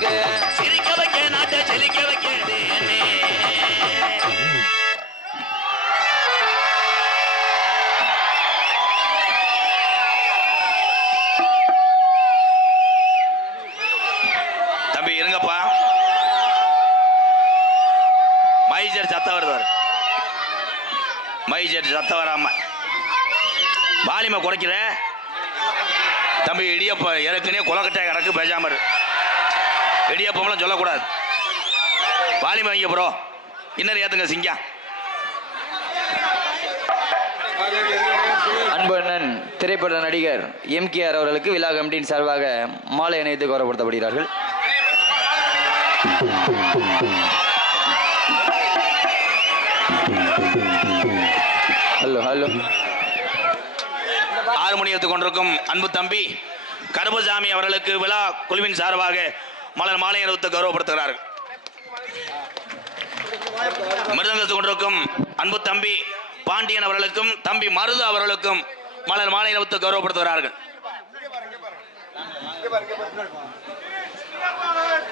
வைக்க சிரிக்க வைக்க நாட்டை செழிக்க வைக்க தம்பி இருங்கப்பா. மைஜர் சத்த வருவார். மைஜர் சத்த வராம வாலிமை குறைக்கிற தம்பி. இடியப்ப ஏற்கனவே கொலக்கட்டாய் கிடக்கு, பேசாம இடியப்பம்லாம் சொல்லக்கூடாது. வாலிமை வைங்க ப்ரோ. இன்னொரு ஏத்துங்க சிங்கா. அன்பு அண்ணன் திரைப்பட நடிகர் MKR அவர்களுக்கு விழா கமிட்டியின் சார்பாக மாலை அணிவித்து கௌரவப்படுத்தப்படுகிறார்கள். Hello hello. ஹார்மோனி எடுத்துக் கொண்டிருக்கும் அன்பு தம்பி கருப்பசாமி அவர்களுக்கு விழா குழுவின் சார்பாக மலர் மாலை அணிவித்து கௌரவப்படுத்துகிறார்கள். மிருதங்கத்துக் கொண்டிருக்கும் அன்பு தம்பி பாண்டியன் அவர்களுக்கும் தம்பி மருது அவர்களுக்கும் மலர் மாலை அணிவித்து கௌரவப்படுத்துகிறார்கள்.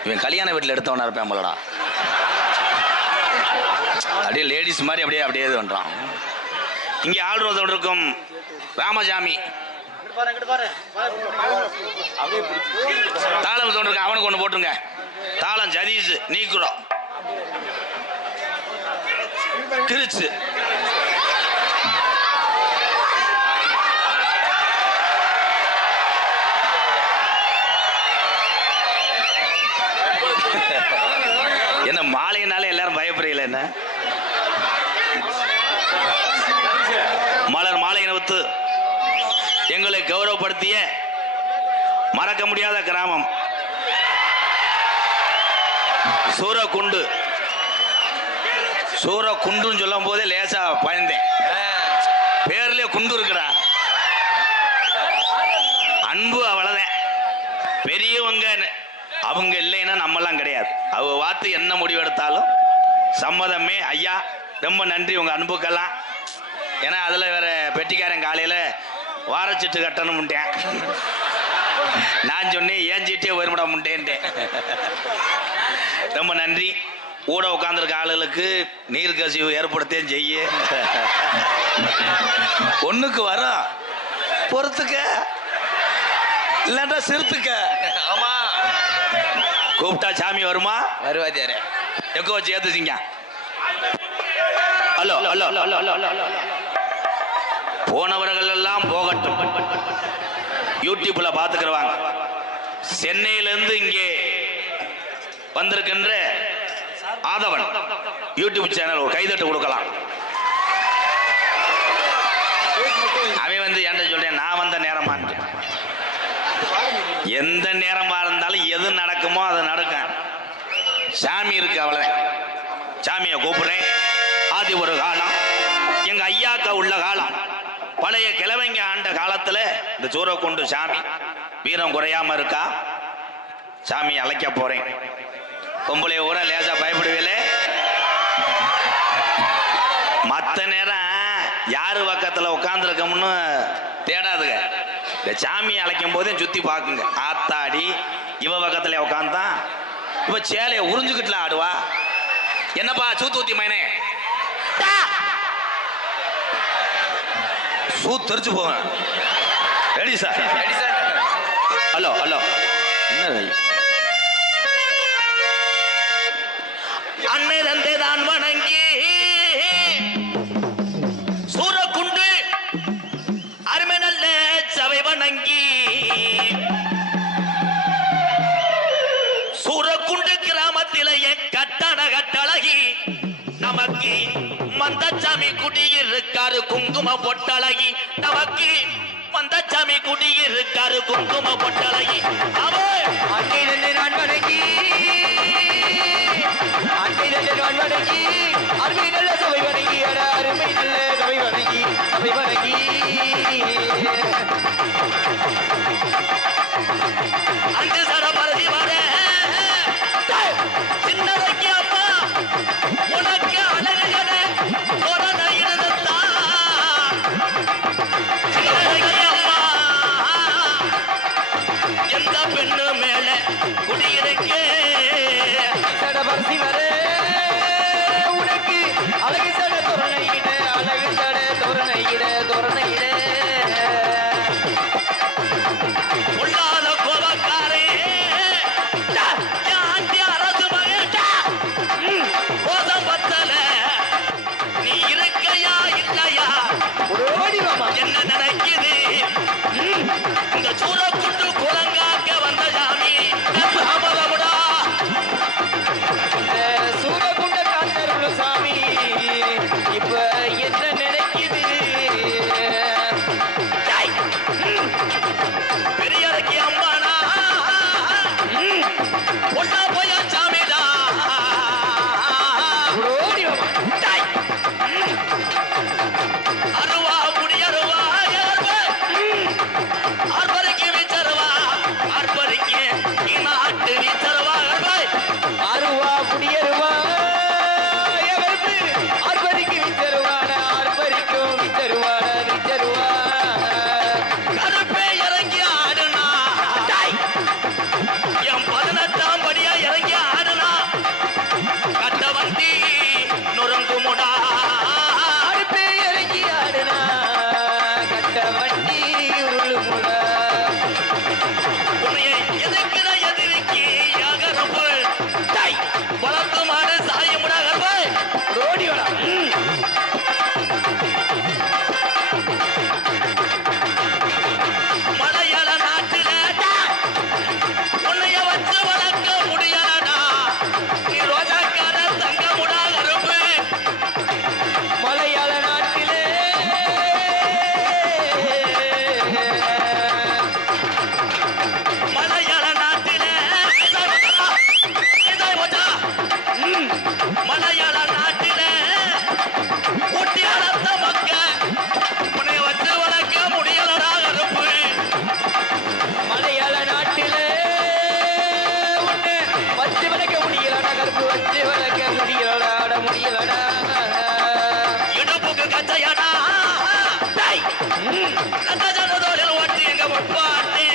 இவன் கல்யாண வீட்டில் எடுத்தவனா இருப்பேன் போலடா. அப்படியே லேடிஸ் மாதிரி அப்படியே அப்படியே இது பண்றான். இங்கே ஆளுநர் இருக்கும் ராமசாமி தாளம் தோன்றிருக்க அவனுக்கு ஒன்று போட்டுருங்க. தாளம் ஜதீஷ் நீக்குறோம் கிரிச்சு. என்ன மாலையினாலே எல்லாரும் பயப்படுறீங்களா? என்ன மலர் மாலை அணிவித்து எங்களை கௌரவப்படுத்திய மறக்க முடியாத கிராமம் சூரக்குண்டு. சூரக்குண்டுன்னு சொல்லும் போதே லேசா பயந்தேன். பேர்லயே குண்டு இருக்குடா. அன்பு அவ்வளவுதான். பெரியவங்க அவங்க இல்லைன்னா நம்மெல்லாம் கிடையாது. அவங்க வார்த்தை என்ன முடிவெடுத்தாலும் சம்மதமே. ஐயா ரொம்ப நன்றி உங்க அன்புக்கெல்லாம். ஏன்னா அதில் வேற பெட்டிக்காரன் காலையில் வாரச்சிட்டு கட்டணும்ட்டேன். நான் சொன்னேன் ஏன் சீட்டே வருமிட முட்டேன்ட்டேன். ரொம்ப நன்றி. கூட உட்காந்துருக்க ஆளுகளுக்கு நீர் கசிவு ஏற்படுத்தேன் செய்ய. ஒன்றுக்கு வரும் பொறுத்துக்க, இல்லைன்னா சிறுத்துக்க. ஆமா கூப்பிட்டா சாமி வருமா? வருவாதியாரே எக்கோ வச்சு ஏத்துச்சிங்க. Hello hello hello. போனவர்கள் எல்லாம் போகட்டும், யூடியூப்ல பாத்துக்கிறவாங்க. சென்னையிலிருந்து இங்கே வந்திருக்கின்ற ஆதவன் யூடியூப் சேனல் ஒரு கைதட்டு கொடுக்கலாம். அவன் வந்து என்கிட்ட சொல்றேன், நான் வந்த நேரமா எந்த நேரமா இருந்தாலும் எது நடக்குமோ அது நடக்கும். சாமி இருக்கு அவ்வளவுதான். சாமியை கூப்பிடுறேன். ஆதி ஒரு காலம் எங்க ஐயாக்கா உள்ள காலம், பழைய கிழவங்க ஆண்ட காலத்துல இந்த சூரக்குண்டு சாமி வீரம் குறையாம இருக்கா. சாமி அழைக்க போறேன். பொம்பளை ஊர லேசா பயப்படுவீங்களே. மற்ற நேரம் யாரு பக்கத்துல உட்கார்ந்து இருக்கோம்னு தேடாதுங்க. இந்த சாமி அழைக்கும் போதே சுத்தி பாக்குங்க. ஆத்தாடி இவ பக்கத்துல உட்காந்தான் இவ சேலைய உறிஞ்சுக்கிட்டுல ஆடுவா. என்னப்பா சூத்தூத்தி மயனே சூ தெரிச்சு போவேன். Ready sir? Hello hello. என்ன அன்னை தந்தை தான் வணங்கி சூரக்குண்டு அருமை நல்ல சபை வணங்கி சூரக்குண்டு கிராமத்திலேயே கட்டண கட்டழகி நமக்கு மந்தச்சாமி குடியிருக்காரு குங்கும பொட்டழகி. நமக்கு மந்தச்சாமி குடியிருக்காரு குங்கும பொட்டழகி. அவன் அன்னை தந்தை நான் வணங்கி அருமை நல்ல சபை வணங்கி அருமை நல்ல சபை வணங்கி சபை வணங்கி அஞ்சு சர பரதி வர சின்னதைக்கு அப்பா உனக்கு அழகுகன கொரோனா இருந்தா சின்னதைக்கு அப்பா எந்த பெண்ணு மேல போட்ட வண்டி உருளுமுடா. உன்னைய எதிர்க்கிற எதிரிக்கு யாகரப்பு டேய் வளர்த்து மாடு சாயமுடா கருப்பு ஓடி வாடா. மலையாள நாட்டில உன்னைய வச்சு வளர்க்க முடியாதா நீ ரோஜாக்கார தங்கமுடா கருப்பு மலையாள நாட்டிலே மலையாள நாட்டில மலையாள நாட்டில ஊட்டி வளர்த்த மக்க உன்னை வச்சு வளர்க்க முடியலடா கருப்பு மலையாள நாட்டிலே ஒண்ணு வச்சு வளர்க்க முடியலடா கருப்பு வச்சு வளர்க்க முடியலடா அட முடியலடா. இடுப்புக்கு கச்சையடா டேய் கச்சஜனதோட ஓட்டி எங்க முப்பாட்டே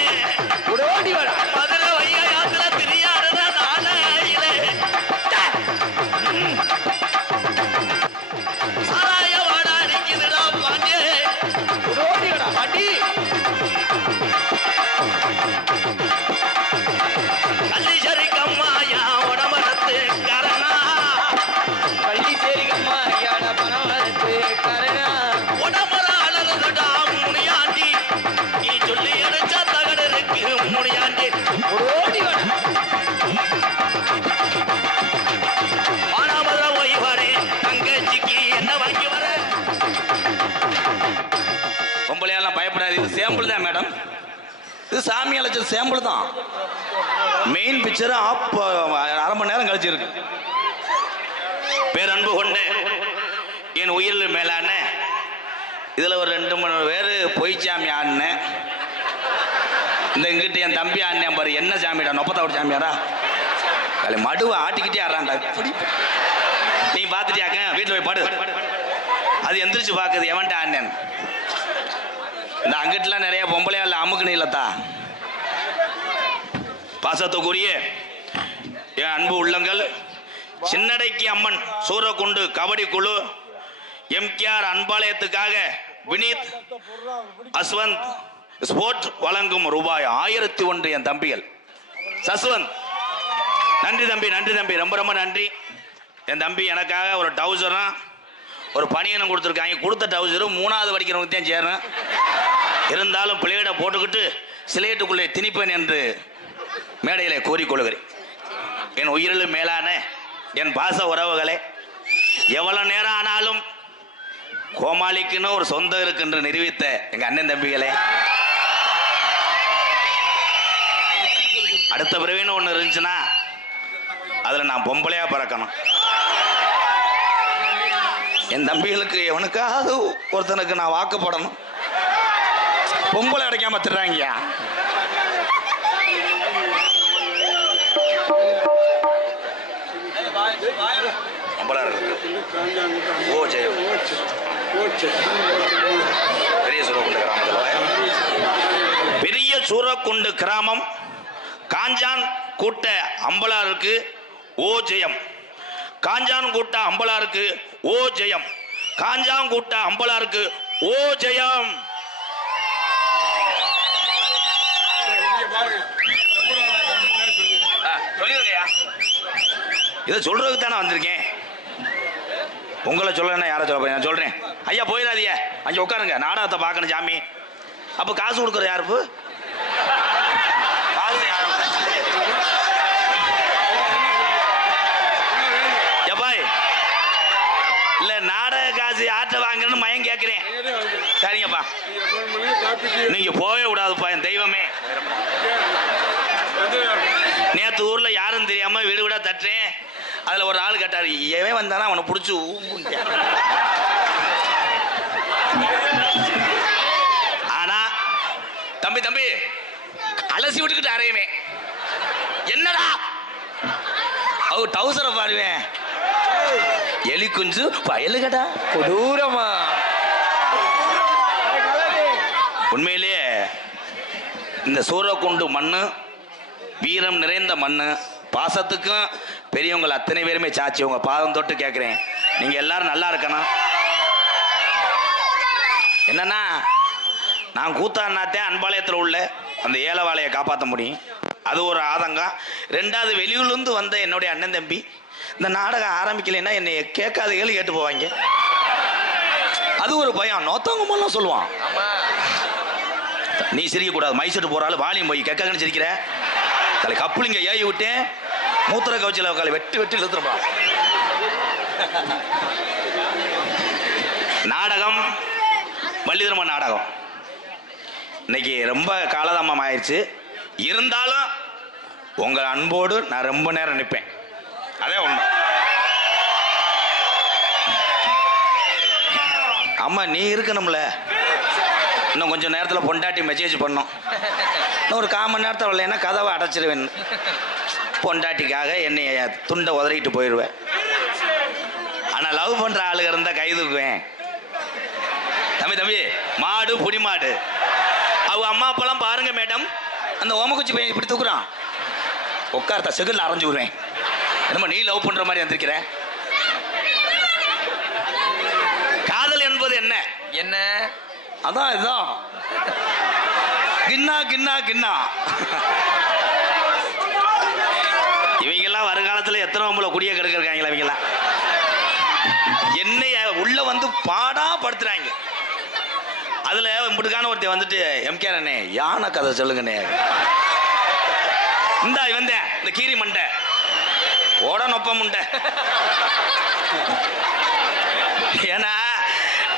ஓடி வாடா. மதுரை வையாத்துல தெரியாத நாளையிலே சாராய வாடா அடிக்குதுடா பாண்டே ஓடி வாடா பாட்டி. கள்ளிச்சரி கம்மாயா உடம்பரத்து கரணா பள்ளி சேரிகம்மா யான பணம் வரத்து கரணா. உடம்புற அழகுதுடா முனியாண்டி நீ சொல்லி அடிச்ச தகடு இருக்கு முனியாண்டி ஓடி வாடா. மானாமதுரை போய் வரே தங்கச்சிக்கு என்ன வாங்கி வர பொம்பளையெல்லாம் பயப்படாது இது சேம்பிள் தான் மேடம் இது சாமி அழைச்சது சேம்பிள் தான் மெயின் பிக்சர் அரை மணி நேரம் கழிச்சு இருக்கு பேரன்பு கொண்டு என் உயிரில் மேலான இதுல ஒரு 2-3 பேர் பொய் சாமி ஆடினேன் இந்த இங்கிட்ட என் தம்பி ஆடினேன் பாரு என்ன சாமிடா நொப்பத்தாவோட சாமியாரா அது மடுவை ஆட்டிக்கிட்டே ஆடுறான்டா இப்படி நீ பார்த்துட்டியாக்க வீட்டில் போய் பாடு அது எந்திரிச்சு பார்க்குது எவன்ட்ட ஆடினேன் இந்த அங்கிட்டலாம் நிறைய பொம்பளையா இல்லை அமுக்குன்னு இல்லத்தா பாசத்துக்குரிய என் அன்பு உள்ளங்கள் சின்னடைக்கு அம்மன் சூரக்குண்டு கபடி குழு எம்கேஆர் அன்பாலயத்துக்காக வினீத் அஸ்வந்த் ஸ்போர்ட் வழங்கும் ரூபாய் 1001 என் தம்பிகள் சஸ்வந்த் நன்றி தம்பி நன்றி தம்பி ரொம்ப ரொம்ப நன்றி என் தம்பி எனக்காக ஒரு டவுசரும் ஒரு பனியனும் கொடுத்துருக்காங்க கொடுத்த டவுசரும் 3வது படிக்கிறவங்க தான் சேரேன் இருந்தாலும் பிளேடை போட்டுக்கிட்டு சிலேட்டுக்குள்ளே திணிப்பேன் என்று மேடையிலே கூறிக்கொள்கிறேன் என் உயிரிலும் மேலான என் பாச உறவுகளே எவ்வளவு நேரம் ஆனாலும் கோமாளிக்குன்னு ஒரு சொந்தம் இருக்குன்னு நிரூபித்த எங்க அண்ணன் தம்பிகளே அடுத்த பிறவின்னு ஒன்று இருந்துச்சுன்னா அதுல நான் பொம்பளையா பறக்கணும் என் தம்பிகளுக்கு எவனுக்காவது ஒருத்தனுக்கு நான் வாக்குப்படணும் பொம்பளை அடைக்காம திட்டுறாங்கய்யா பொம்பளை இருக்கு ஓ ஜெயம் பெரிய சூரக்குண்டு கிராமத்தில் பெரிய சூரக்குண்டு கிராமம் காஞ்சான் கூட்ட அம்பலாருக்கு ஓ ஜெயம் காஞ்சான் கூட்ட அம்பலாருக்கு ஓ ஜெயம் காஞ்சான் கூட்ட அம்பலாருக்கு ஓ ஜெயம் சொல்லிருக்கையா இதை சொல்றதுக்கு தானே வந்திருக்கேன் உங்களை சொல்லணும்னா யாரை சொல்ல போறேன் நான் சொல்றேன் ஐயா போயிடாதீங்க அங்கே உட்காருங்க நாடகத்தை பார்க்கணும் சாமி அப்போ காசு கொடுக்குற யாருப்பு காசு யாரு எப்பாய் இல்லை நாடக காசு யார்கிட்ட வாங்குறேன்னு மயம் கேட்குறேன் சரிங்கப்பா நீங்க போவே விடாதுப்பா என் தெய்வமே நேற்று ஊர்ல யாரும் தெரியாம வீடு வீடா தட்டுறேன் அதுல ஒரு ஆள் கேட்டாரு எவன் வந்தானா அவனை பிடிச்சி ஆனா தம்பி தம்பி அலசி விட்டுக்கிட்டு அறையுமே என்னடா அவ டவுசரை பாருவேன் எலி குஞ்சு பயலுகடா கொடூரமா உண்மையிலேயே இந்த சூரக்குண்டு மண்ணு வீரம் நிறைந்த மண்ணு பாசத்துக்கும் பெரியவங்க அத்தனை பேருமே சாட்சி உங்க பாதம் தொட்டு கேட்குறேன் நீங்க எல்லாரும் நல்லா இருக்கணும் என்னன்னா நான் கூத்தாடினாத்தே அன்பாளையத்தில் உள்ள அந்த ஏலவாளையை காப்பாற்ற முடியும். அது ஒரு ஆதங்கம். ரெண்டாவது, வெளியூர்லேருந்து வந்த என்னுடைய அண்ணன் தம்பி இந்த நாடகம் ஆரம்பிக்கலைன்னா என்னை கேட்காத கேட்டு போவாங்க. அது ஒரு பயம். நோத்தவங்கமெல்லாம் சொல்லுவான், நீ சிரிக்கக்கூடாது, மைசெட்டு போறாலும் வாலியும் போய் கேட்காங்கன்னு சிரிக்கிற தலை கப்புளிங்க ஏறி விட்டேன், மூத்திர கவுச்சியில் காலை வெட்டு வெட்டி இழுத்துருப்பா. நாடகம் வள்ளிதர்ம நாடகம் இன்னைக்கு ரொம்ப காலதாமம் ஆயிடுச்சு. இருந்தாலும் உங்கள் அன்போடு நான் ரொம்ப நேரம் நிற்பேன். அதே உண்மை. அம்மா நீ இருக்கணும்ல. இன்னும் கொஞ்சம் நேரத்தில் பொண்டாட்டி மெசேஜ் பண்ணோம். இன்னும் ஒரு 1/4 மணி நேரத்தில் வரலைன்னா கதவை அடைச்சிருவேன். பொண்டாட்டிக்காக என்னை துண்டை உதறிட்டு போயிடுவேன். ஆனால் லவ் பண்ணுற ஆளுக இருந்தால் கை தூக்குவேன். தம்பி மாடு புடி மாடு அவங்க அம்மா அப்பெல்லாம் பாருங்க மேடம், அந்த ஓமக்குச்சி பையன் இப்படி தூக்குறான், உட்கார்த்த செகுல அரைஞ்சு விடுவேன். என்னமா நீ லவ் பண்ற மாதிரி வந்திருக்கிற? காதல் என்பது என்ன என்ன? அதான் இதுதான் கின்னா கின்னா கின்னா. இவங்கெல்லாம் வருங்காலத்தில் எத்தனை பொம்பளை குடிய கெடுக்கிறாங்களா? இவங்கெல்லாம் என்னைய உள்ள வந்து பாடா படுத்துறாங்க. அதுல முடுக்கான ஒருத்தர் வந்துட்டு எம்கேஆர் அண்ணே யானை கதை சொல்லுங்கண்ணே. இந்தா இவந்தேன் இந்த கீரி மண்டை ஓட நொப்ப முண்டை. ஏன்னா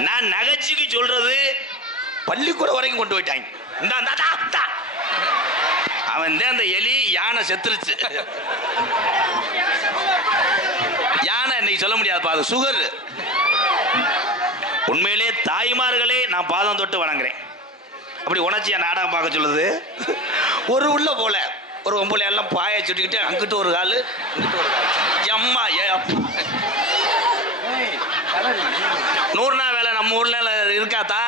நான் நகைச்சுக்கு சொல்றது பள்ளிக்கூடம் வரைக்கும் கொண்டு போயிட்டாங்க. இந்த அவன் தான் அந்த எலி யானை செத்துருச்சு. யானை இன்னைக்கு சொல்ல முடியாதுப்பா, அது சுகர். உண்மையிலே தாய்மார்களே நான் பாதம் தொட்டு வணங்குறேன். அப்படி உணர்ச்சியா நாடகம் பார்க்க சொல்லுது. ஒரு உள்ள போல ஒரு ஒம்பளை எல்லாம் பாய சுட்டிக்கிட்டு அங்கிட்டு ஒரு காலு இங்கிட்டு ஒரு காலு. அம்மா நூறுனா வேலை நம்ம ஊர்ல இருக்காத்தா?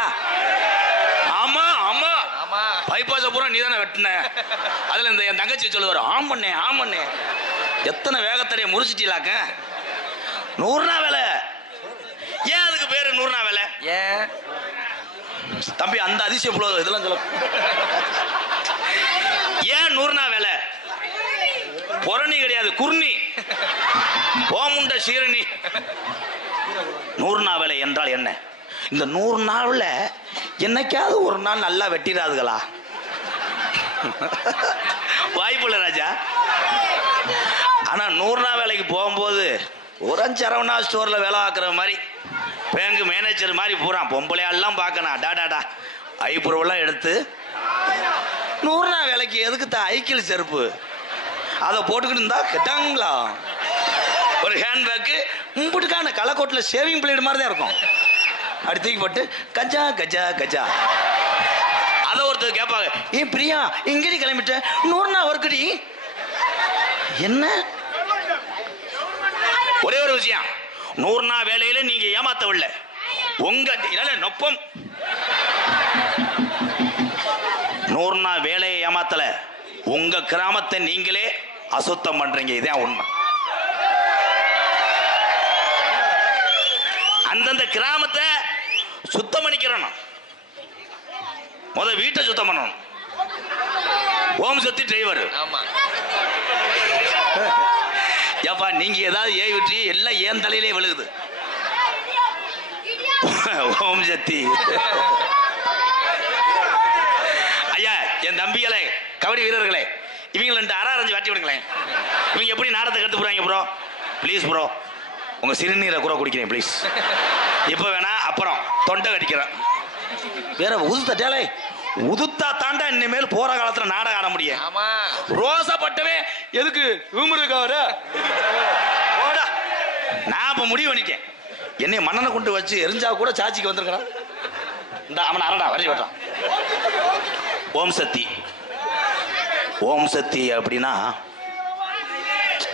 ஆமா ஆமா பைபாஸ பூரா நீ தானே வெட்டின. அதுல இந்த என் தங்கச்சி சொல்லுவாரு, ஆமண்ணே ஆமண்ணே எத்தனை வேகத்தடைய முறிச்சிட்டீங்களாக்க. நூறுனா வேலை. ஏன் அதுக்கு பேரு நூறுனா வேலை? ஏன் தம்பி அந்த அதிசய புலோ இதெல்லாம் சொல்ல. ஏன் நூறுனா வேலை? பொரணி கிடையாது, குர்ணி போமுண்ட சீரணி. 100 நாள் வேலை என்றால் என்ன? இந்த 100 நாள்ல என்னைக்காவது ஒரு நாள் நல்லா வெட்டிடாதுகளா? வாய்ப்புள்ள ராஜா. ஆனா 100 நாள் வேலைக்கு போகும்போது ஒரு சரவணா ஸ்டோர்ல வேலை பார்க்குற மாதிரி பேங்க் மேனேஜர் மாதிரி பூரா பொம்பளையாலாம் பார்க்கணும். டாடாடா ஐப்புறவெல்லாம் எடுத்து 100 நாள் வேலைக்கு எதுக்கு தான் ஐக்கிள் செருப்பு அதை போட்டுக்கிட்டு இருந்தா கெட்டாங்களா? ஒரு ஹேண்ட்பேக்கு மும்பிட்டுக்கான களைக்கோட்டில் ஷேவிங் பிளேடு மாதிரி தான் இருக்கும். அப்படி தூக்கி போட்டு கஜா கஜா கஜா. அதை ஒருத்தர் கேட்பாங்க, ஏன் பிரியா இங்கடி கிளம்பிட்ட 100 நாள் ஒர்க்கடி என்ன? ஒரே ஒரு விஷயம், 100 நாள் வேலையில நீங்க ஏமாத்தவில்லை. உங்க நொப்பம் 100 நாள் வேலையை ஏமாத்தல, உங்க கிராமத்தை நீங்களே அசுத்தம் பண்றீங்க. இதான் உண்மை. அந்தந்த கிராமத்தை சுத்தம் பண்ணிக்கிறணும். வீட்டை சுத்தம் பண்ணணும். ஓம் சக்தி டிரைவர். ஏப்பா நீங்க ஏதாவது ஏ விட்டு எல்லாம் ஏன் தலையிலே விழுகுது. ஓம் சக்தி. ஐயா என் தம்பிகளே, கபடி வீரர்களே, இவங்க 2 அரைஞ்சு வாட்டி விடுங்களேன். இவங்க எப்படி நாடத்தை கட்டு போறாங்க ப்ரோ? ப்ளீஸ் ப்ரோ, உங்க சிறுநீரை கூட குடிக்கிறேன் ப்ளீஸ். இப்போ வேணா, அப்புறம் தொண்டை கடிக்கிறேன். வேற உதுத்தாலே உதுத்தா தாண்டா இனிமேல் போற காலத்துல நாடகம் ஆட முடியும். ரோசப்பட்டவே எதுக்கு விமுருக்காரு? நான் இப்ப முடிவு பண்ணிட்டேன், என்னை மன்னனை கொண்டு வச்சு எரிஞ்சா கூட சாட்சிக்கு வந்திருக்கிறான். இந்த அவன் அரடா வரைஞ்சி விட்டான். ஓம் சக்தி. ஓம் சக்தி அப்படின்னா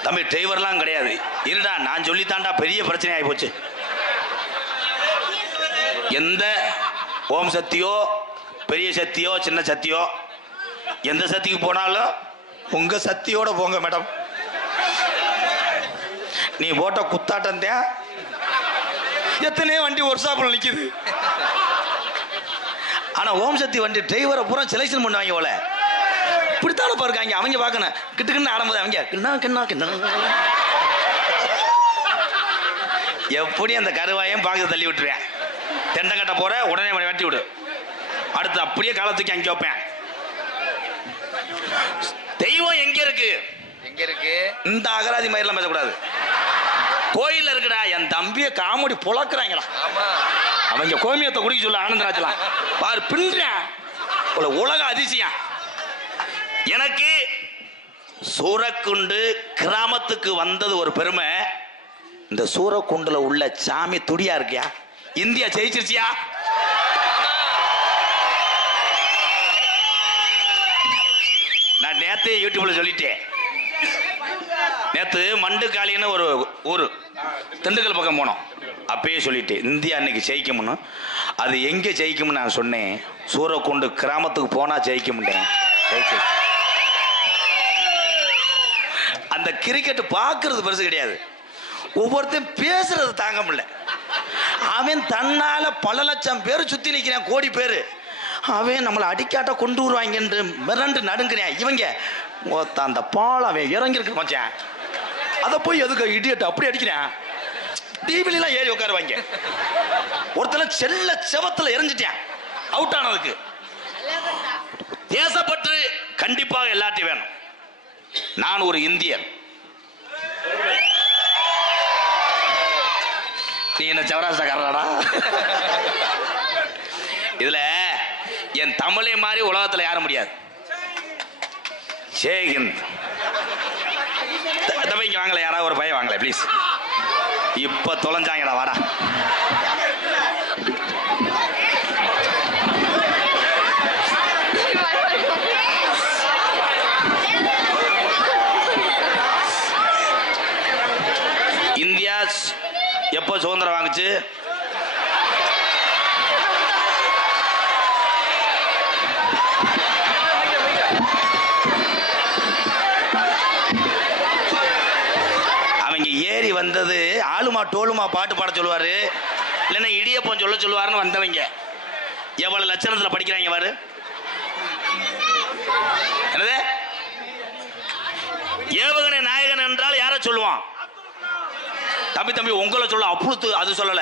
தம்பி டிரைவர்லாம் கிடையாது. இருடா நான் சொல்லித்தாண்டா, பெரிய பிரச்சனை ஆகி போச்சு. எந்த ஓம் சக்தியோ பெரிய சக்தியோ சின்ன சக்தியோ எந்த சக்திக்கு போனாலும் உங்க சக்தியோட போங்க மேடம். நீ போட்ட குத்தாட்டம் தான் எத்தனையோ வண்டி ஒர்க் ஷாப்பில் நிற்குது. ஆனா ஓம் சக்தி வண்டி டிரைவரை பூரா செலெக்ஷன் பண்ணுவாங்க போல. இப்படித்தான பாருக்காங்க அவங்க பார்க்கணும். கிட்டுக்குன்னு ஆடும்போது அவங்க கிண்ணா கிண்ணா கிண்ணா எப்படி அந்த கருவாயம் பார்க்க தள்ளி விட்டுருவேன். தெண்டங்கட்ட போற உடனே வெட்டி விடு. அடுத்து அப்படியே காலத்துக்கு அங்கே வைப்பேன். தெய்வம் எங்க இருக்கு? எங்க இருக்கு? இந்த அகராதி மயிரெல்லாம் பேசக்கூடாது. கோயில்ல இருக்குடா. என் தம்பிய காமெடி புழக்கிறாங்கடா. அவங்க கோமியத்தை குடிக்க சொல்ல ஆனந்தராஜலாம் பாரு பின்றேன். உலக அதிசயம். எனக்கு சூரக்குண்டு கிராமத்துக்கு வந்தது ஒரு பெருமை. இந்த சூரக்குண்டுல உள்ள சாமி துடியா இருக்கியா? இந்தியா ஜெயிச்சிருச்சியா? நான் நேத்து யூடியூப்ல சொல்லிட்டேன். நேத்து மண்டுக்காளின்னு ஒரு ஊரு திண்டுக்கல் பக்கம் போனோம். அப்பயே சொல்லிட்டேன் இந்தியா இன்னைக்கு ஜெயிக்கும்னு. அது எங்க ஜெயிக்கும்னு நான் சொன்னேன். சூரக்குண்டு கிராமத்துக்கு போனா ஜெயிக்கும்ட்டேன். அந்த கிரிக்கெட் பார்க்கறது பெருசு கிடையாது. ஒவ்வொருத்தையும் பேசுறது தாங்க முடியல. அவன் தன்னால பல லட்சம் பேர் சுத்தி நிற்கிறான், கோடி பேர். அவன் நம்மளை அடிக்காட்ட கொண்டு வருவாங்க என்று மிரண்டு நடுங்கிறான். இவங்க அந்த பால் அவன் இறங்கிருக்கு மச்சான். அதை போய் எதுக்கு இடியட்டு அப்படி அடிக்கிறான். டிவிலாம் ஏறி உட்காருவாங்க. ஒருத்தன செல்ல செவத்துல எரிஞ்சிட்டான் அவுட் ஆனதுக்கு. தேசப்பற்று கண்டிப்பாக எல்லாத்தையும் வேணும். நான் ஒரு இந்தியன். நீ என்ன சௌராஷ்டிரக்காரடா? இதுல என் தமிழை மாதிரி உலகத்துல யாரும் முடியாது. ஜெய்ஹிந்த். தம்பிங்க வாங்கல, யாராவது ஒரு பையன் வாங்கல ப்ளீஸ். இப்ப தொலைஞ்சாங்கடா, வாடா. இந்தியா எப்போ சுதந்திரம் வாங்குச்சு? அவங்க ஏறி வந்தது ஆளுமா டோலுமா பாட்டு பாட சொல்லுவாரு, இல்லைன்னா இடியப்பம் சொல்ல சொல்லுவாருன்னு வந்தவங்க. எவ்வளவு லட்சணத்துல படிக்கிறாங்க பாரு. என்னது ஏவகனை நாயகன் என்றால் யார சொல்லுவான்? தம்பி உங்களை சொல்ல அப்புழுத்து அது சொல்லல.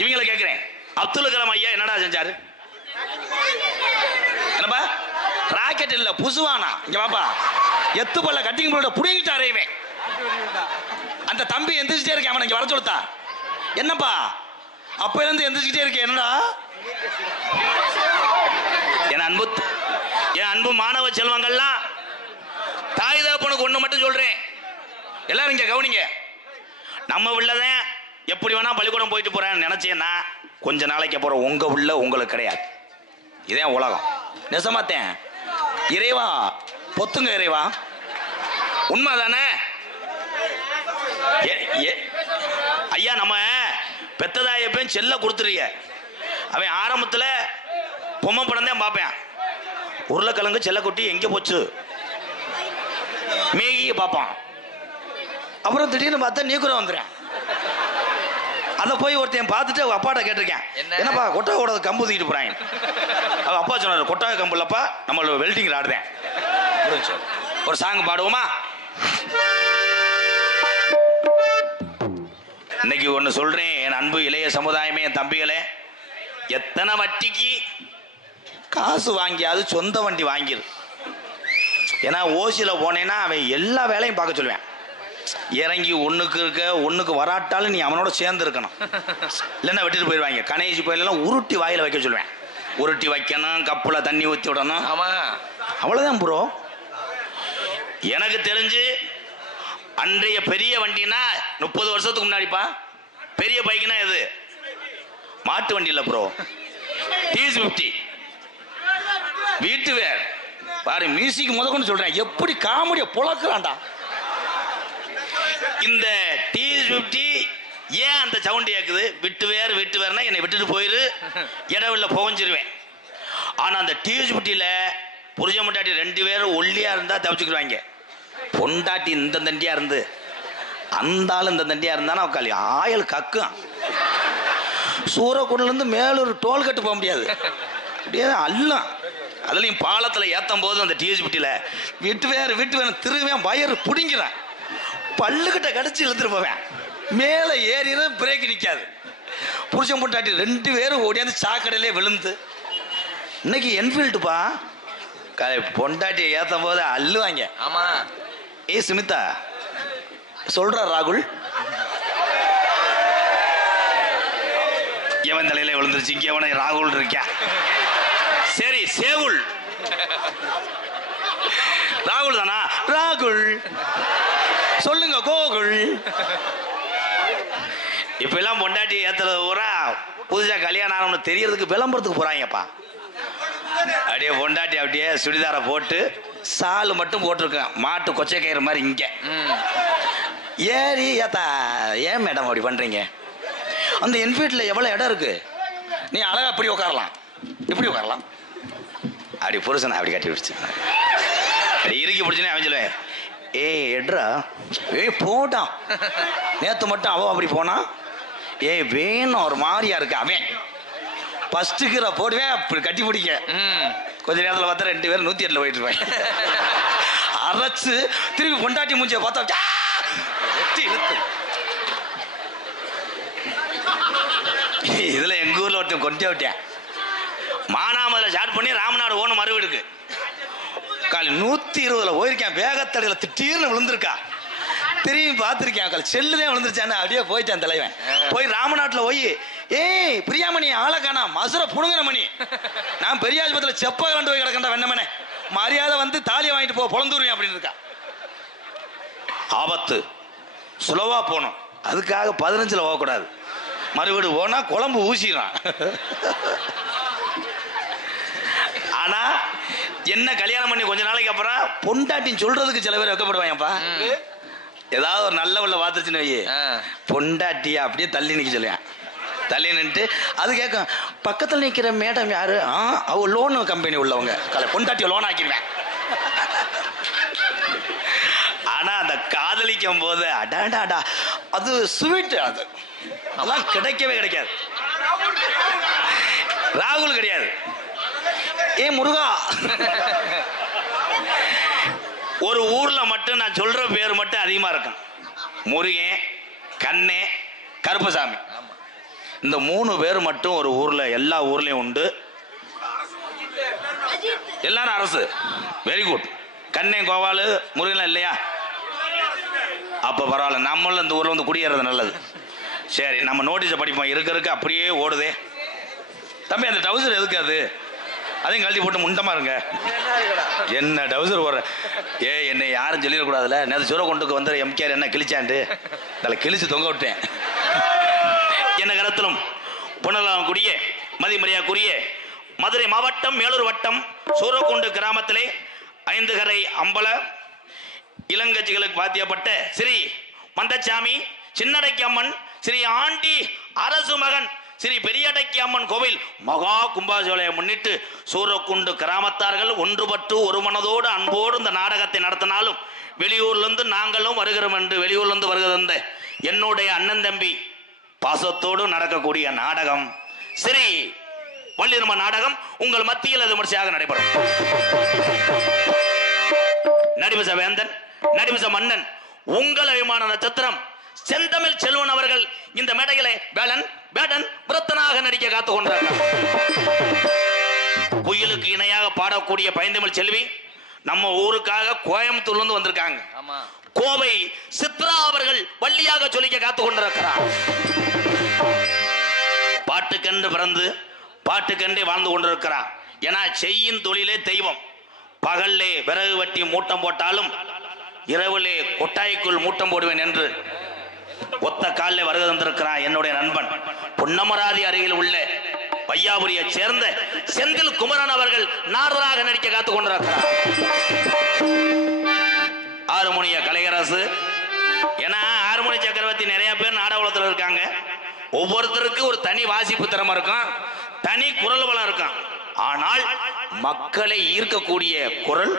இவங்களை கேட்கிறேன். அப்துல் கலாம் ஐயா என்னடா செஞ்சாரு? என்னப்பா ராக்கெட் இல்ல புசுவானா? இங்க பாப்பா எத்து பல்ல கட்டிங் போட புடிங்கிட்டாரே இவன். அந்த தம்பி எந்திரிச்சிட்டே இருக்கேன். அவனை இங்க வர சொல்லுத்தா. என்னப்பா அப்ப இருந்து எந்திரிச்சிட்டே இருக்கேன். என்னடா என் அன்பு மாணவ செல்வங்கள்லாம், தாய் தகப்பனுக்கு ஒண்ணு மட்டும் சொல்றேன். எல்லாரும் இங்க கவனிங்க. நம்ம உள்ளதான் எப்படி வேணா பள்ளிக்கூடம் போயிட்டு போறேன்னு நினைச்சேன்னா கொஞ்ச நாளைக்கு அப்புறம் உங்க உள்ள உங்களுக்கு கிடையாது. இதே உலகம். நெசமாத்தேன். இறைவா பொத்துங்க இறைவா. உண்மைதானே ஐயா? நம்ம பெத்ததாயப்பையும் செல்ல கொடுத்துருக்க. அவன் ஆரம்பத்துல பொம்மை படம் தான் பார்ப்பேன். உருளைக்கிழங்கு செல்லக்குட்டி எங்க போச்சு மேகிய பார்ப்பான். அப்புறம் திடீர்னு பார்த்தா நீக்குறம் வந்துடுறேன். அதை போய் ஒருத்தன் பார்த்துட்டு அப்பாட்ட கேட்டிருக்கேன், என்னப்பா கொட்டா கூட கம்பு தூக்கிட்டு போறாங்க. அவன் அப்பா சொன்னார், கொட்டா கம்பு இல்லப்பா, நம்மள வெல்டிங் ஆடுதேன். ஒரு சாங் பாடுவோமா? இன்னைக்கு ஒன்று சொல்றேன், என் அன்பு இளைய சமுதாயமே, என் தம்பிகளே, எத்தனை வட்டிக்கு காசு வாங்கியாவது சொந்த வண்டி வாங்கிரு. ஏன்னா ஓசியில் போனேன்னா அவன் எல்லா வேலையும் பார்க்க சொல்லுவேன். இறங்கி ஒன்றுக்கு இருக்க ஒன்றுக்கு வராட்டாலும் நீ அவனோட சேர்ந்து இருக்கணும், இல்லைன்னா விட்டுட்டு போயிடுவாங்க. கணேஷ் போயிலாம் உருட்டி வாயில் வைக்க சொல்லுவேன். உருட்டி வைக்கணும், கப்பில் தண்ணி ஊற்றி விடணும். ஆமாம், அவ்வளோதான் ப்ரோ. எனக்கு தெரிஞ்சு அன்றைய பெரிய வண்டினா 30 வருஷத்துக்கு முன்னாடிப்பா. பெரிய பைக்குனா எது? மாட்டு வண்டி இல்லை ப்ரோ, TS50 வீட்டு வேர் பாரு. மியூசிக் முதற்கொண்டு சொல்றேன், எப்படி காமெடியை புழக்கிறான்டா. இந்த TS50 ஏன் அந்த சவுண்ட் கேட்குது? விட்டு வேறுனா என்னை விட்டுட்டு போயிரு, இடவில்ல புகஞ்சிருவேன். ஆனா அந்த TS50ல புருஷ முண்டாட்டி 2 பேரும் ஒல்லியா இருந்தா தப்பிச்சுக்குவாங்க. பொண்டாட்டி இந்த தண்டியா இருந்து அந்த ஆள் இந்த தண்டியா இருந்தானா உட்காலி ஆயல் கக்கும். சூரக்குடிலேருந்து மேலூர் டோல்கட்டு போக முடியாது, அப்படியே அல்லம். அதுலேயும் பாலத்தில் ஏற்றும் போது அந்த டிஎஸ்பிட்டியில் வீட்டு வேணும் திருவேன் வயறு பிடிங்கிறேன், பல்லுக்கிட்ட கடிச்சு இழுத்துட்டு போவேன். மேலே ஏறினா பிரேக் நிற்காது. புருஷன் பொண்டாட்டி 2 பேரும் ஓடியாந்து சாக்கடையிலே விழுந்து. இன்னைக்கு என்ஃபீல்டுப்பா, பொண்டாட்டியை ஏற்றும் போது அள்ளுவாங்க. ஆமா. ஏ சுமிதா சொல்றா ராகுல், எவன் தலையில விழுந்துருச்சு, இங்க எவனை ராகுல் இருக்கா? சரி சேகுல், ராகுல் தானா? ராகுல் சொல்லுங்க கோகுல். இப்ப எல்லாம் பொண்டாட்டி ஏத்துறது பூரா புதுசா கல்யாணம் ஆனவனு தெரியறதுக்கு விளம்பரத்துக்கு போறாங்கப்பா. அப்படியே பொண்டாட்டி அப்படியே சுடிதாரை போட்டு சாலு மட்டும் போட்டிருக்கேன், மாட்டு கொச்சை கயிறு மாதிரி. இங்க ஏறி ஏத்தா, ஏன் மேடம் அப்படி பண்றீங்க? அந்த என்ஃபீல்டில் எவ்வளோ இடம் இருக்கு, நீ அழகா இப்படி உட்காரலாம், இப்படி உட்காரலாம். அப்படி புருஷனை அப்படி கட்டி பிடிச்சு அப்படி இறுக்கி பிடிச்சுனே அவன் சொல்லுவேன், ஏய் எட்ரா, ஏய் போட்டான். நேற்று மட்டும் அவன் அப்படி போனான், ஏய் வேணும் ஒரு மாதிரியா இருக்கு. அவன் ஃபஸ்ட்டுக்கு போடுவேன் அப்படி கட்டி பிடிக்க. கொஞ்ச நேரத்தில் பார்த்தா 2 பேரும் 108 போயிட்டு இருப்பேன். அரைச்சு திருப்பி பொண்டாட்டி மூஞ்சியை பார்த்தா வெட்டி இழுத்து. இதுல எங்க ஊர்ல ஒருத்தன் கொண்டே விட்டேன், மானாமதுல ஸ்டார்ட் பண்ணி ராமநாடு ஓணும் மறுவீடுக்கு காலை 120 போயிருக்கேன். வேகத்தடையில திடீர்னு விழுந்திருக்கா, திரும்பி பார்த்துருக்கேன், செல்லுதான் விழுந்துருச்சான்னு அப்படியே போயிட்டான் தலைவன். போய் ராமநாட்டில் போய், ஏய் பிரியாமணி ஆளை காணா, மசுரை புடுங்குற மணி, நான் பெரியாஸ்பத்திரியில் செப்ப கலண்டு போய் கிடக்கண்டா வெண்ணமனே, மரியாதை வந்து தாலியை வாங்கிட்டு போ பொழந்துருவேன் அப்படின்னு இருக்கா. ஆபத்து, சுலவா போகணும், அதுக்காக 15ல் போகக்கூடாது. மறுபடி போனா குழம்பு ஊசிடுறான். ஆனா என்ன கல்யாணம் பண்ணி கொஞ்ச நாளைக்கு அப்புறம் பொண்டாட்டின்னு சொல்றதுக்கு சில பேர் வைக்கப்படுவாங்கப்பா. ஏதாவது ஒரு நல்ல உள்ள பார்த்துச்சுன்னு வை, பொண்டாட்டியா அப்படியே தள்ளி நிற்க சொல்லுவேன். தள்ளி நின்று அது கேட்கும், பக்கத்தில் நிற்கிற மேடம் யாரு? அவ லோனு கம்பெனி உள்ளவங்க, பொண்டாட்டியை லோன் ஆக்கிடுவேன். ஆனா அந்த காதலிக்கும் போது அடாடாடா அது ஸ்வீட், அது அதெல்லாம் கிடைக்கவே கிடைக்காது. ராகுல் கிடையாது. ஏ முருகா, ஒரு ஊர்ல மட்டும் நான் சொல்ற பேர் மட்டும் அதிகமா இருக்கும், முருகன், கண்ணே, கருப்பசாமி. இந்த 3 பேர் மட்டும் ஒரு ஊர்ல எல்லா ஊர்லயும் உண்டு. எல்லாரும் அரசு. Very good. கண்ணே கோவாலு முருகன் இல்லையா? அப்ப பரவாயில்ல, நம்மளும் இந்த ஊர்ல வந்து குடியேறது நல்லது. சரி, நம்ம நோட்டீஸை படிப்போம். இருக்க அப்படியே ஓடுதே. தம்பி அந்த டவுசர் எதுக்கு? அது அதையும் கழட்டி போட்டு முண்டமா இருங்க. என்ன டவுசர் போடுற? என்னை யாரும் சொல்லிடக்கூடாதுல்ல. நேற்று சூரக்குண்டுக்கு வந்து எம்கேஆர் என்ன கிழிச்சாண்டு அதில் கிழிச்சு தொங்க விட்டேன். என்ன கருத்திலும் புனலாங்குடிய மதிமரியாக்குரிய மதுரை மாவட்டம் மேலூர் வட்டம் சூரக்குண்டு கிராமத்திலே 5 கரை அம்பல இளங்கட்சிகளுக்கு பாத்தியப்பட்ட ஸ்ரீ மந்தசாமி சின்னடைக்கு அம்மன் ஸ்ரீ ஆண்டி அரசு மகன் ஸ்ரீ பெரியடைக்கு அம்மன் கோவில் மகா கும்பாசோலையை முன்னிட்டு சூரக்குண்டு கிராமத்தார்கள் ஒன்றுபட்டு ஒரு மனதோடு அன்போடு இந்த நாடகத்தை நடத்தினாலும் வெளியூர்லேருந்து நாங்களும் வருகிறோம் என்று வெளியூர்லேருந்து வருகிறந்த என்னுடைய அண்ணன் தம்பி பாசத்தோடு நடக்கக்கூடிய நாடகம் ஸ்ரீ வள்ளிரம்ம நாடகம் உங்கள் மத்தியில் அது விமர்சையாக நடைபெறும். நடிபச வேந்தன், நடிபச மன்னன், உங்கள் அபிமான நட்சத்திரம் செந்தமிழ் செல்வன் அவர்கள் இந்த மேடையிலே வேடன் புரத்தனாக நடிக்க காத்துக் கொண்டிருக்கிறார். குயிலுக்கு இணையாக பாடக்கூடிய பைந்தமிழ் செல்வி நம்ம ஊருக்காக கோயம்புத்தூர்ல இருந்து வந்திருக்காங்க. கோவை சித்ரா அவர்கள் வள்ளியாக சொல்லிக்க காத்துக் கொண்டிருக்கிறார். பாட்டுக்கென்று பிறந்து பாட்டுக்கென்றே வாழ்ந்து கொண்டிருக்கிறார். ஏன்னா செய்யும் தொழிலே தெய்வம். பகல்லே விறகு வெட்டி மூட்டம் போட்டாலும் இரவிலே கொட்டாய்க்குள் மூட்டம் போடுவேன் என்று ஒத்த காலில் வருகை தந்திருக்கிறார் என்னுடைய நண்பன் பொன்னமராதி அருகில் உள்ள வையாபுரியை சேர்ந்த செந்தில் குமரன் அவர்கள் நாரதராக நடிக்க காத்துக் கொண்டிருக்கிறார். ஆறுமுனிய கலையரசு. ஏன்னா ஆறுமுனி சக்கரவர்த்தி நிறைய பேர் நாடக உலகத்தில் இருக்காங்க. ஒவ்வொருத்தருக்கு ஒரு தனி வாசிப்பு திறமை இருக்கும், தனி குரல் வளம் இருக்கும். ஆனால் மக்களை ஈர்க்கக்கூடிய குரல்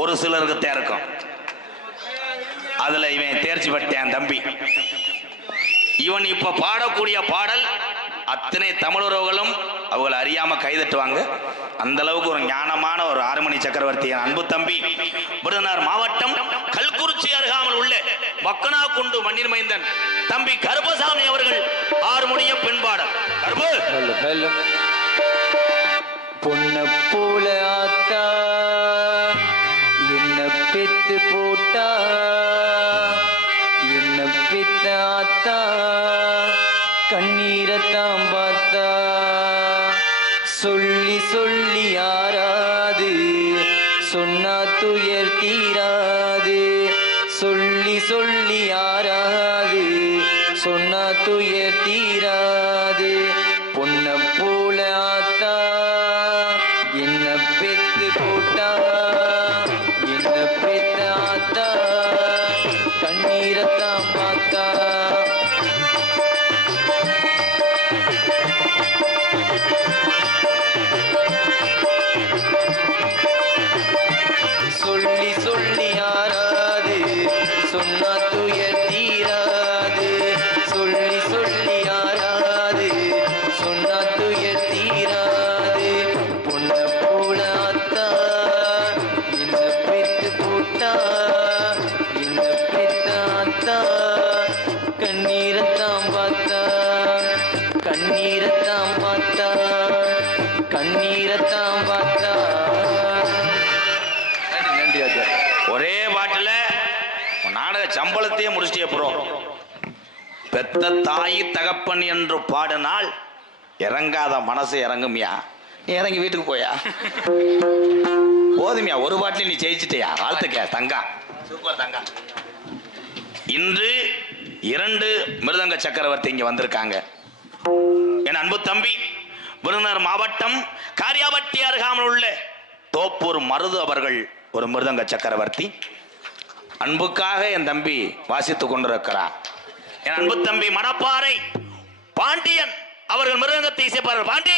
ஒரு சிலருக்கு தான் இருக்கும். அதுல இவன் தேர்ச்சி பெற்றான் தம்பி. இவன் இப்ப பாடக்கூடிய பாடல் அத்தனை தமிழர்களும் அவங்களை அறியாம கைதட்டுவாங்க. அந்த அளவுக்கு ஒரு ஞானமான ஒரு ஆறுமணி சக்கரவர்த்தி என் அன்பு தம்பி விருதுநகர் மாவட்டம் கல்குறிச்சி அருகாமல் உள்ள மக்கனாக்குண்டு மண்ணின் மைந்தன் தம்பி கருப்பசாமி அவர்கள் ஆறுமணிய பெண்பாடல். பொன்ன போல ஆத்தா என்ன பெத்து போட்டா, என்ன பெத்த ஆத்தா கண்ணீரத்தாம் பார்த்தா, சொல்லி சொல்லி ஆறாது சொன்னா துயர் தீராது, சொல்லி சொல்லி ஆறாது சொன்னா துயர் தீராது. பொன்ன போல ஆத்தா என்ன பெத்து போட்டா, என்ன பெத்த ஆத்தா கண்ணீரத்தான் பார்த்தா. சொல்லி சொல்லி ஆறாது சொன்னா துயர் தீராது, சொல்லி சொல்லி ஆறாது சொன்னா துயர் தீராது. பொன்ன போல ஆத்தா என்ன பெத்து போட்டா, என்ன பெத்த ஆத்தா கண்ணீரத்தான் பார்த்தா, கண்ணீரத்தான் பார்த்தா, கண்ணீரத்தான் பார்த்தா. நன்றி ராஜா. ஒரே பாட்டுல நாடக சம்பளத்தையே முடிச்சிட்டே ப்ரோ. பெத்த தாய் தகப்பன் என்று பாடினால் இறங்காத மனசு இறங்குமியா? நீ இறங்கி வீட்டுக்கு போயா? போதுமியா, ஒரு பாட்டில் நீ ஜெயிச்சிட்டியா? வாழ்த்துக்க தங்கா, சூப்பர் தங்கா. இன்று 2 மிருதங்க சக்கரவர்த்தி இங்க வந்திருக்காங்க. என் அன்பு தம்பி விருதுநகர் மாவட்டம் காரியாபட்டி அருகாமல் உள்ள தோப்பூர் மருது அவர்கள் ஒரு மிருதங்க சக்கரவர்த்தி. அன்புக்காக என் தம்பி வாசித்துக் கொண்டிருக்கிறார். என் அன்பு தம்பி மணப்பாறை பாண்டியன் அவர்கள் மிருதங்கத்தை இசைப்பார்கள். பாண்டி